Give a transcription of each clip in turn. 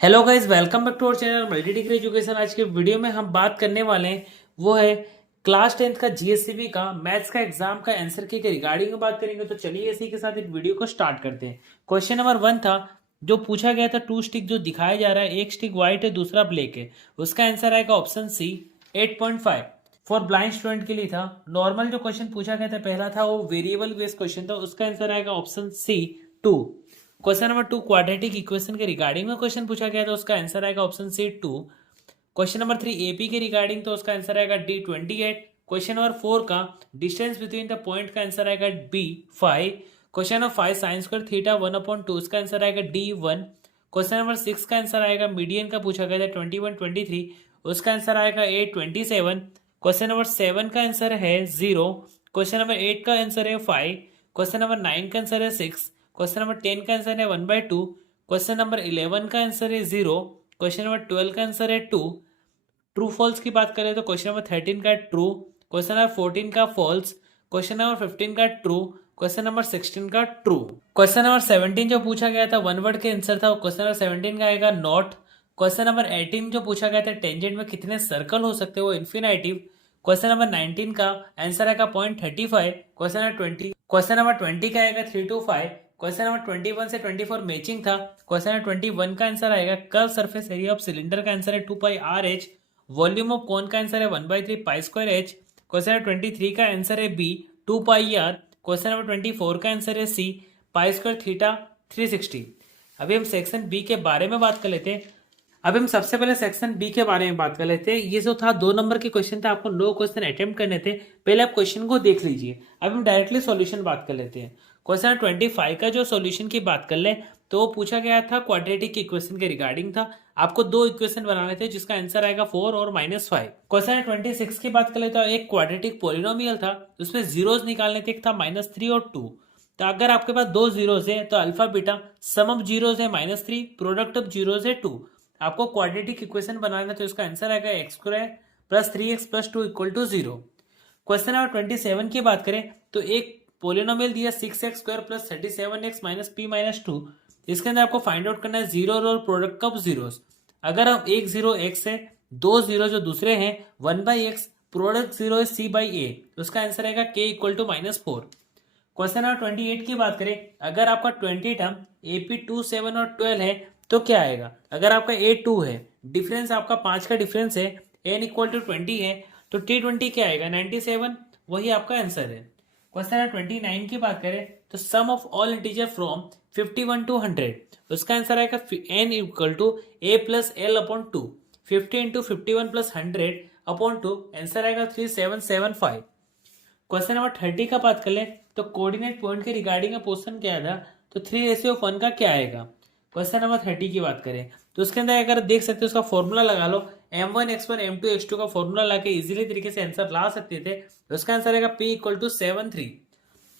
Hello guys, welcome back to our channel multi degree education. आज के video में हम बात करने वाले हैं वो है क्लास 10th का जीएससीबी का मैथ्स का एग्जाम का आंसर की रिगार्डिंग में बात करेंगे। तो चलिए इसी के साथ एक वीडियो को स्टार्ट करते हैं। क्वेश्चन नंबर 1 था जो पूछा गया था, टू स्टिक जो दिखाया जा रहा है, एक स्टिक व्हाइट है दूसरा ब्लैक है, उसका आंसर आएगा option C 8.5। For blind student के लिए था। नॉर्मल जो क्वेश्चन पूछा गया था पहला था वो वेरिएबल बेस्ड क्वेश्चन था, उसका आंसर आएगा option C 2। Question number 2 quadratic equation के रिगार्डिंग में क्वेश्चन पूछा गया था, उसका आंसर आएगा option C 2। Question number 3 AP के रिगार्डिंग, तो उसका आंसर आएगा डी 28। क्वेश्चन नंबर 4 का डिस्टेंस बिटवीन द पॉइंट का आंसर आएगा B 5। Question number 5 sine square theta 1/2, उसका आंसर आएगा डी 1। क्वेश्चन नंबर 6 का आंसर आएगा मीडियन का पूछा गया था 21-23, उसका आंसर आएगा 8-27। क्वेश्चन नंबर 7 का आंसर है 0। क्वेश्चन नंबर 8 का आंसर है 5। क्वेश्चन नंबर 9 का आंसर है 6। क्वेश्चन नंबर 10 का आंसर है 1/2। क्वेश्चन नंबर 11 का आंसर है 0। क्वेश्चन नंबर 12 का आंसर है 2। ट्रू फॉल्स की बात करें तो क्वेश्चन नंबर 13 का ट्रू, क्वेश्चन नंबर 14 का फॉल्स, क्वेश्चन नंबर 15 का ट्रू, क्वेश्चन नंबर 16 का ट्रू। क्वेश्चन नंबर 17 जो पूछा गया था वन वर्ड के आंसर था, क्वेश्चन नंबर 17 का आएगा नॉट। क्वेश्चन नंबर 18 जो पूछा गया था टेंजेंट में कितने सर्कल हो सकते हैं, वो इन्फिनेटिव। क्वेश्चन नंबर 19 का आंसर आएगा 0.35। क्वेश्चन नंबर 20 का आएगा 3 to 5। क्वेश्चन नंबर 21 से 24 मैचिंग था। क्वेश्चन नंबर 21 का आंसर आएगा curve surface area of cylinder का आंसर है 2 pi r h. Volume of cone का आंसर है 1/3 pi square h. Question number 23 का आंसर है b 2 pi r. Question number 24 का आंसर है सी पाई स्क्वायर थीटा 360। अभी हम सेक्शन बी के बारे में बात कर लेते हैं। अब हम सबसे पहले सेक्शन बी के बारे में बात कर लेते हैं। ये जो था 2 नंबर के क्वेश्चन थे, आपको 9 क्वेश्चन अटेम्प्ट करने थे। पहले आप क्वेश्चन को देख लीजिए। अब हम डायरेक्टली सॉल्यूशन बात कर लेते हैं। क्वेश्चन 25 का जो सॉल्यूशन की बात कर ले तो वो पूछा गया था क्वाड्रेटिक इक्वेशन के रिगार्डिंग था। आपको 2 इक्वेशन बनाने थे जिसका आंसर आएगा 4 और -5। क्वेश्चन 26 की बात कर लेते हैं। एक क्वाड्रेटिक पॉलिनोमियल था, उसमें जीरोस निकालने थे, एक था -3 और 2। तो अगर आपके पास 2 जीरोस है तो alpha beta some of zeros है -3, प्रोडक्ट ऑफ जीरोस है 2। आपको क्वाड्रेटिक इक्वेशन बनाना तो इसका आंसर आएगा x² + 3x + 2 = 0। क्वेश्चन नंबर 27 की बात करें तो एक पोलिनोमियल दिया 6x² + 37x - p - 2। इसके अंदर आपको फाइंड आउट करना है जीरो और प्रोडक्ट ऑफ जीरोस। अगर हम एक जीरो x है, 2 जीरो जो दूसरे हैं 1/x, प्रोडक्ट जीरो है c/a, तो उसका आंसर आएगा k = -4। क्वेश्चन नंबर 28 की बात करें, अगर आपका 20 टर्म AP 2, 7 और 12 है तो क्या आएगा। अगर आपका A2 है, डिफरेंस आपका 5 का डिफरेंस है, n = 20 है, तो T20 क्या आएगा 97, वही आपका आंसर है। क्वेश्चन नंबर 29 की बात करें तो sum of all integer from 51 to 100, उसका आंसर आएगा n = a + l/2। 50 × 51 + 100/2, आंसर आएगा 3775। क्वेश्चन नंबर 30 का बात कर ले तो कोऑर्डिनेट पॉइंट के रिगार्डिंग का क्वेश्चन क्या था, तो 3:1 का क्या आएगा। क्वेश्चन नंबर 30 की बात करें तो उसके अंदर अगर देख सकते हो उसका फॉर्मूला लगा लो, m1 x1 m2 x2 का फॉर्मूला लाके इजीली तरीके से आंसर ला सकते थे। तो उसका आंसर आएगा p = 73।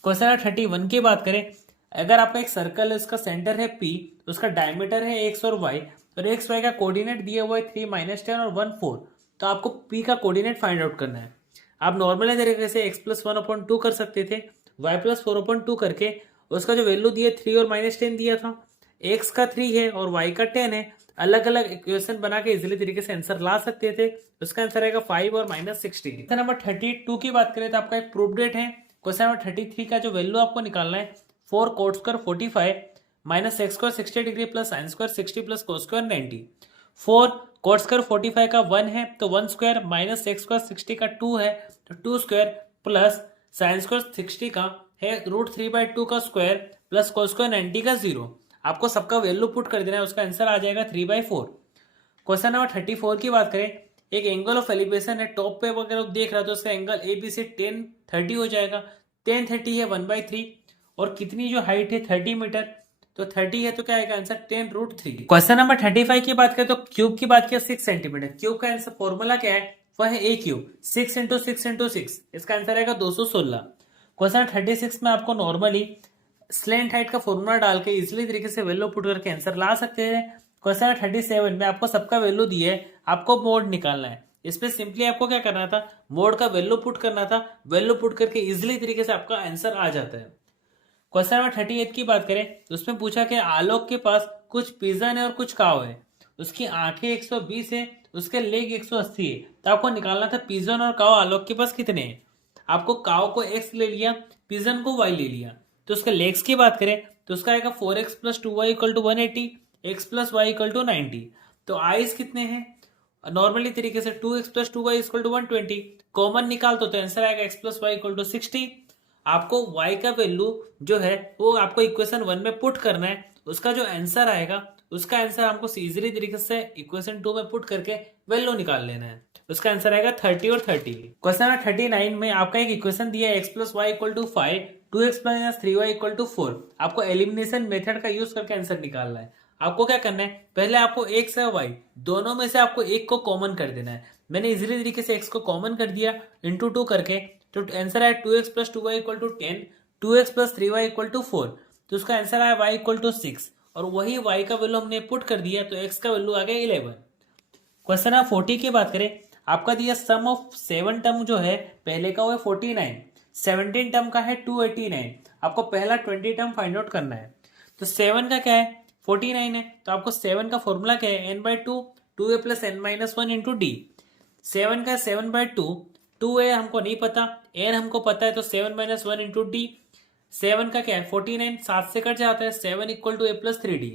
क्वेश्चन नंबर 31 की बात करें, अगर आपका एक सर्कल है, उसका सेंटर है p, उसका डायमीटर है x और y, और एक्स वाई का कोऑर्डिनेट दिया हुआ है 3 - 10 और 1 4, तो आपको p का कोऑर्डिनेट फाइंड आउट करना है। आप नॉर्मल तरीके से x + 1/2 कर सकते थे, y + 4/2 करके उसका जो वैल्यू दिया 3 और -10 दिया था, x का 3 है और y का 10 है, अलग अलग इक्वेशन बना के इजीली तरीके से आंसर ला सकते थे। उसका आंसर आएगा 5 और -16। क्वेश्चन नंबर 32 की बात करें तो आपका एक प्रूफ डेट है। क्वेश्चन नंबर 33 का जो वैल्यू आपको निकालना है 4 cot² 45 - x² 60 degree + sin² 60 + cos² 90। 4 cot² 45 का 1 है तो 1² -x² 60 का 2 है तो 2² प्लस sin² 60 का है √3/2 का स्क्वायर प्लस cos² 90 का 0। आपको सबका वैल्यू पुट कर देना है, उसका आंसर आ जाएगा 3/4। क्वेश्चन नंबर 34 की बात करें, एक एंगल ऑफ एलिवेशन है, टॉप पे अगर देख रहा तो उसका एंगल ABC 1030 हो जाएगा। 1030 है 1/3 और कितनी जो हाइट है 30 मीटर, तो 30 है तो क्या आएगा आंसर 10√3। क्वेश्चन नंबर 35 की बात करें तो क्यूब की बात किया 6 सेंटीमीटर, क्यूब का आंसर फॉर्मूला क्या है, वह है a क्यूब 6 × 6 × 6, इसका आंसर आएगा 216। क्वेश्चन 36 में आपको नॉर्मली स्लेंट हाइट का फॉर्मूला डाल के इजिली तरीके से वैल्यू पुट करके आंसर ला सकते हैं। क्वेश्चन 37 में आपको सबका वैल्यू दिया है, आपको मोड निकालना है। इसमें सिंपली आपको क्या करना था, मोड का वैल्यू पुट करना था, वैल्यू पुट करके इजिली तरीके से आपका आंसर आ जाता है। क्वेश्चन नंबर 38 की बात करें तो उसमें पूछा कि आलोक के पास कुछ पिजन है और कुछ काव है, उसकी आंखें 120 है, उसके लेग 180 है। तो आपको निकालना था पिजन और काव आलोक के पास कितने हैं। आपको काव को x ले लिया, पिजन को y ले लिया। तो उसके लेग्स की बात करें तो उसका आएगा 4x plus 2y equal to 180, x plus y equal to 90। तो आइज कितने हैं नॉर्मली तरीके से 2x plus 2y equal to 120। Common निकाल तो आंसर आएगा x plus y equal to 60। आपको y का वैल्यू जो है वो आपको इक्वेशन 1 में पुट करना है। उसका जो आंसर आएगा उसका आंसर हमको इजीली तरीके से इक्वेशन 2 में पुट करके वैल्यू निकाल लेना है। उसका आंसर आएगा 30 और 30। क्वेश्चन नंबर 39 में आपका एक इक्वेशन दिया है x plus y equal to 5, 2x minus 3y equal to 4। आपको एलिमिनेशन मेथड का यूज करके आंसर निकालना है। आपको क्या करना है, पहले आपको x और y दोनों में से आपको एक को कॉमन कर देना है। मैंने इजीली तरीके से x को कॉमन कर दिया इंटू 2 करके, तो आंसर आया 2x plus 2y equal to 10, 2x plus 3y equal to 4। तो उसका आंसर आया y इक्वल टू 6 और वही y का वैल्यू हमने पुट कर दिया तो x का वैल्यू आ गया 11। क्वेश्चन नंबर 40 की बात करें, आपका दिया सम ऑफ 7 टर्म जो है पहले का वो है 49, 17 टर्म का है 289। आपको पहला 20 टर्म फाइंड आउट करना है। तो 7 का क्या है 49 है, तो आपको 7 का फॉर्मूला क्या है n/2, 2a plus n minus 1 into D. 7 का 7/2, 2a हमको नहीं पता, n हमको पता है, तो 7 माइनस 1 इंटू डी। 7 का क्या है 49, 7 से कट जाता है, 7 equal to a plus 3d।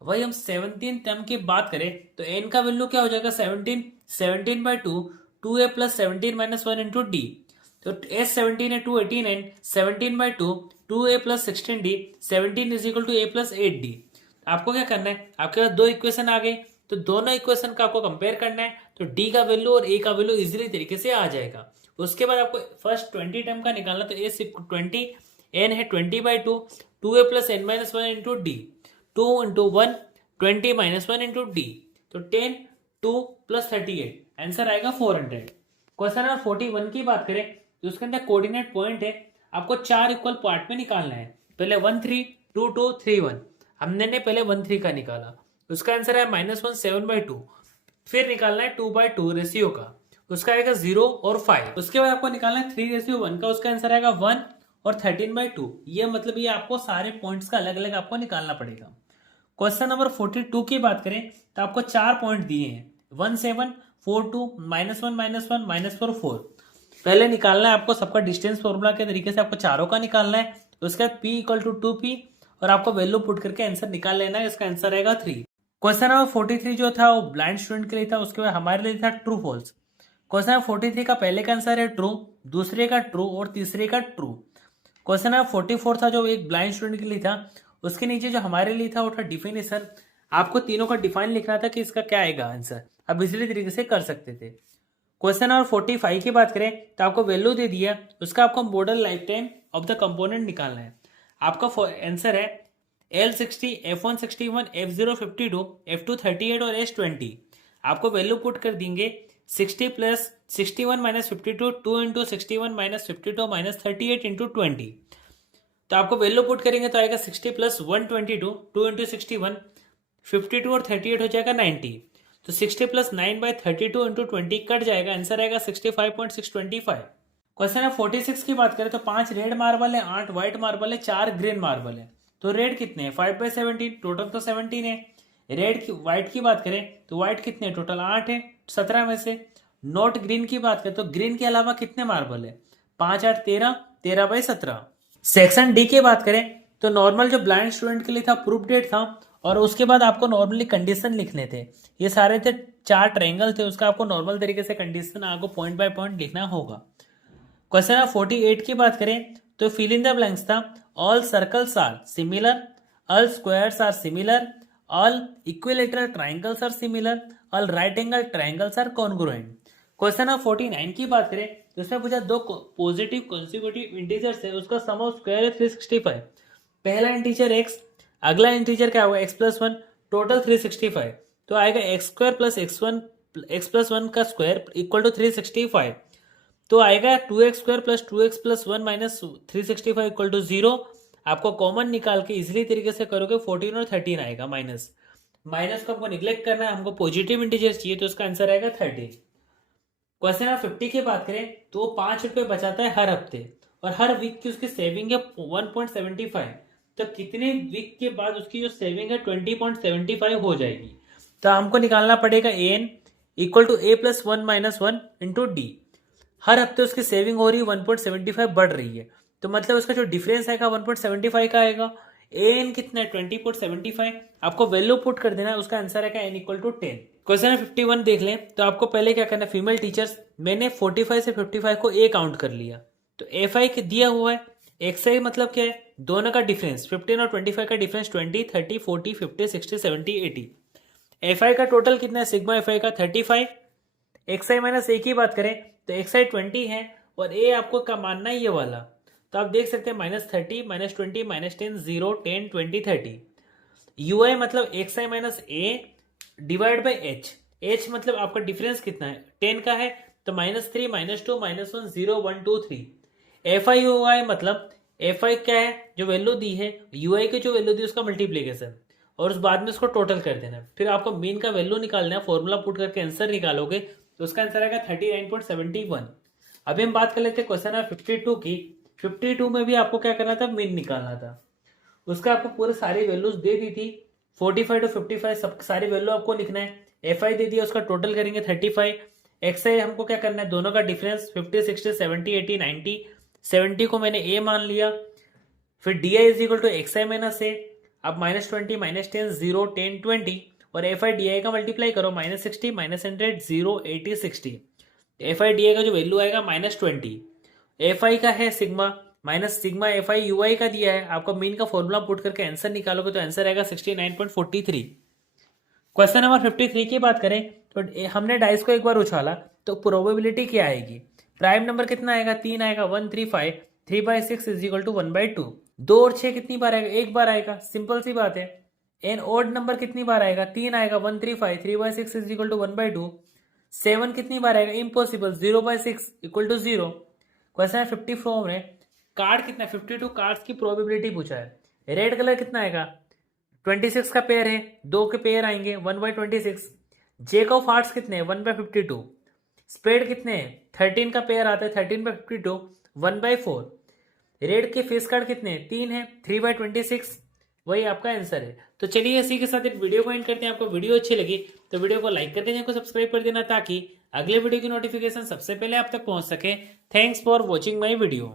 वही हम 17 टर्म की बात करें तो n का वैल्यू क्या हो जाएगा 17, 17/2, 2a plus 17 minus 1 into d. तो s 17 है 289, 17/2, 2a plus 16d, 17 is equal to a plus 8d। आपको क्या करना है, आपके पास दो इक्वेशन आ गए तो दोनों इक्वेशन का आपको कंपेयर करना है। तो d का वैल्यू और a का वैल्यू इजीली तरीके से आ जाएगा। उसके बाद आपको फर्स्ट 20 टर्म का निकालना, तो s 20, n है 20/2, 2a plus n minus 1 into D, 2 into 1, 20 minus 1 into d. तो 10, 2 प्लस 38, आंसर आएगा 400। क्वेश्चन नंबर 41 की बात करें तो उसके अंदर कोऑर्डिनेट पॉइंट है, आपको 4 इक्वल पार्ट में निकालना है। पहले 1 3, 2 2, 3 1। हमने पहले 1 3 का निकाला, उसका आंसर है -1 7/2। फिर निकालना है 2/2 रेशियो का, उसका आएगा 0 और 5। उसके बाद आपको निकालना है 3:1 का, उसका आंसर आएगा 1 और 13/2। ये मतलब ये आपको सारे पॉइंट्स का अलग अलग आपको निकालना पड़ेगा। क्वेश्चन नंबर 42 की बात करें तो आपको 4 पॉइंट दिए हैं 1 7, 4 2, -1 -1, -4 4। पहले निकालना है आपको सबका डिस्टेंस फॉर्मूला के तरीके से आपको चारों का निकालना है। उसके बाद p इक्वल टू 2p और आपको वैल्यू पुट करके आंसर निकाल लेना है। इसका आंसर रहेगा 3। क्वेश्चन नंबर 43 जो था वो ब्लाइंड स्टूडेंट के लिए था, उसके बाद हमारे लिए था ट्रू फॉल्स। क्वेश्चन नंबर 43 का पहले का आंसर है ट्रू, दूसरे का ट्रू और तीसरे का ट्रू। क्वेश्चन नंबर 44 था जो एक ब्लाइंड स्टूडेंट के लिए था, उसके नीचे जो हमारे लिए था वो था डिफिनेशन। आपको तीनों का डिफाइन लिखना था कि इसका क्या आएगा आंसर, अब इसी तरीके से कर सकते थे। क्वेश्चन नंबर 45 की बात करें तो आपको वैल्यू दे दिया, उसका आपको model life time of the component निकालना है। आपका आंसर है L60, F1 61, F0 52, F2 38 और S20। आपको वैल्यू पुट कर देंगे 60 plus 61 minus 52, 2 into 61 minus 52 minus 38 into 20। तो आपको वैल्यू पुट करेंगे तो आएगा 60 प्लस 122, 2 इंटू 61, 52 और 38 हो जाएगा 90। तो 60 प्लस 9/32 इंटू 20 कट जाएगा, आंसर आएगा 65.625। क्वेश्चन है 46 की बात करें तो 5 रेड मार्बल है, 8 व्हाइट मार्बल है, 4 ग्रीन मार्बल है। तो रेड कितने हैं 5/17, टोटल तो 17 है। रेड की व्हाइट की बात करें तो व्हाइट कितने हैं, टोटल 8 है 17 में से। नॉट ग्रीन की बात करें तो ग्रीन के अलावा कितने मार्बल है, 5 8 13, 13/17। सेक्शन डी की बात करें तो नॉर्मल जो ब्लाइंड स्टूडेंट के लिए था प्रूफ डेट था, और उसके बाद आपको नॉर्मली कंडीशन लिखने थे। ये सारे थे 4 ट्रायंगल थे, उसका आपको नॉर्मल तरीके से कंडीशन आपको पॉइंट बाय पॉइंट लिखना होगा। क्वेश्चन नंबर 48 की बात करें तो फिल इन द ब्लैंक्स था, all circles are similar, all squares are similar, all equilateral triangles are similar, all right angle triangles are congruent. Question number 49 की बात करें तो उसमें पूछा दो पॉजिटिव कॉन्सिक्यूटिव इंटीजर्स है, उसका सम ऑफ स्क्वायर है 365। पहला इंटीजर x, अगला इंटीजर क्या होगा x+1, टोटल 365। तो आएगा x² प्लस x+1 का स्क्वायर इक्वल टू 365। तो आएगा 2x² plus 2x plus 1 minus 365 equal to 0। आपको कॉमन निकाल के इजीली तरीके से करोगे 14 और 13 आएगा। माइनस को हमको निग्लेक्ट करना है, हमको पॉजिटिव इंटीजर चाहिए, तो उसका आंसर आएगा 30। क्वेश्चन नंबर 50 की बात करें तो वो 5 रुपये बचाता है हर हफ्ते और हर वीक की उसकी सेविंग है 1.75। तो कितने वीक के बाद उसकी जो सेविंग है 20.75 हो जाएगी। तो हमको निकालना पड़ेगा an equal to a plus 1 minus 1 into d. हर हफ्ते उसकी सेविंग हो रही है, 1.75 बढ़ रही है, तो मतलब उसका जो डिफरेंस आएगा 1.75 का आएगा। एन कितना है 20.75, आपको वैल्यू पुट कर देना है, उसका आंसर आएगा n इक्वल टू 10। क्वेश्चन है 51 देख लें, तो आपको पहले क्या करना है, फीमेल टीचर्स, मैंने 45 से 55 को ए काउंट कर लिया, तो एफ आई दिया हुआ है, एक्स आई मतलब क्या है, दोनों का डिफरेंस 15 और 25 का डिफरेंस 20, 30, 40, 50, 60, 70, 80। एफ आई का टोटल कितना है, सिग्मा एफ आई का 35। एक्स आई माइनस ए की बात करें तो एक्स आई 20 है और ए आपको का मानना है ये वाला, तो आप देख सकते हैं -30, -20, -10, 0, 10, 20, 30। यू आई मतलब x i minus A divide by H, H मतलब आपका डिफरेंस कितना है 10 का है, तो -3, -2, -1, 0, 1, 2, 3। एफ आई यू आई मतलब एफ आई क्या है, जो वैल्यू दी है, यू आई की जो वैल्यू दी उसका मल्टीप्लीकेशन, और उस बाद में उसको टोटल कर देना है, फिर आपको मीन का वैल्यू निकालना है, फॉर्मूला पुट करके आंसर निकालोगे तो उसका आंसर आएगा 39.71। अभी हम बात कर लेते हैं क्वेश्चन है 52 की। 52 में भी आपको क्या करना था, मीन निकालना था, उसका आपको पूरे सारी वैल्यूज दे दी थी, 45 टू 55 सब सारी वैल्यू आपको लिखना है। एफ आई दे दिया, उसका टोटल करेंगे 35। एक्स आई हमको क्या करना है, दोनों का डिफरेंस 50, 60, 70, 80, 90, 70 को मैंने ए मान लिया। फिर d i is equal to x i minus a, अब -20, -10, 0, 10, 20, और एफ आई डी आई का मल्टीप्लाई करो, -60, -100, 0, 80, 60। एफ आई डी आई का जो वैल्यू आएगा -20। एफ आई का है sigma, minus sigma f i u i का दिया है, आपको मीन का फॉर्मूला पुट करके आंसर निकालोगे तो आंसर आएगा 69.43। क्वेश्चन नंबर 53 की बात करें तो हमने डाइस को एक बार उछाला तो प्रोबेबिलिटी क्या आएगी, प्राइम नंबर कितना आएगा, 3 आएगा, 1, 3, 5, 3/6 इज इक्वल टू 1/2। 2 और 6 कितनी बार आएगा, एक बार आएगा, सिंपल सी बात है। एन ओड नंबर कितनी बार आएगा, 3 आएगा, 1, 3, 5, 3/6 इज इक्वल टू 1/2। 7 कितनी बार आएगा, इम्पॉसिबल, 0/6 इक्वल टू 0। क्वेश्चन है 54 में, कार्ड कितना, 52 कार्ड्स की प्रोबेबिलिटी पूछा है। रेड कलर कितना आएगा, 26 का पेयर है, 2 के पेयर आएंगे, 1/26। जेक ऑफ हार्ट्स कितने हैं, 1/52। स्पेड कितने हैं, 13 का पेयर आता है, 13/52, 1/4। रेड के फेस कार्ड कितने हैं, 3 है, 3/26, वही आपका आंसर है। तो चलिए इसी के साथ एक वीडियो को एंड करते हैं। आपको वीडियो अच्छी लगी तो वीडियो को लाइक कर देना, को सब्सक्राइब कर देना, ताकि अगले वीडियो की नोटिफिकेशन सबसे पहले आप तक पहुंच सके। Thanks for watching my video.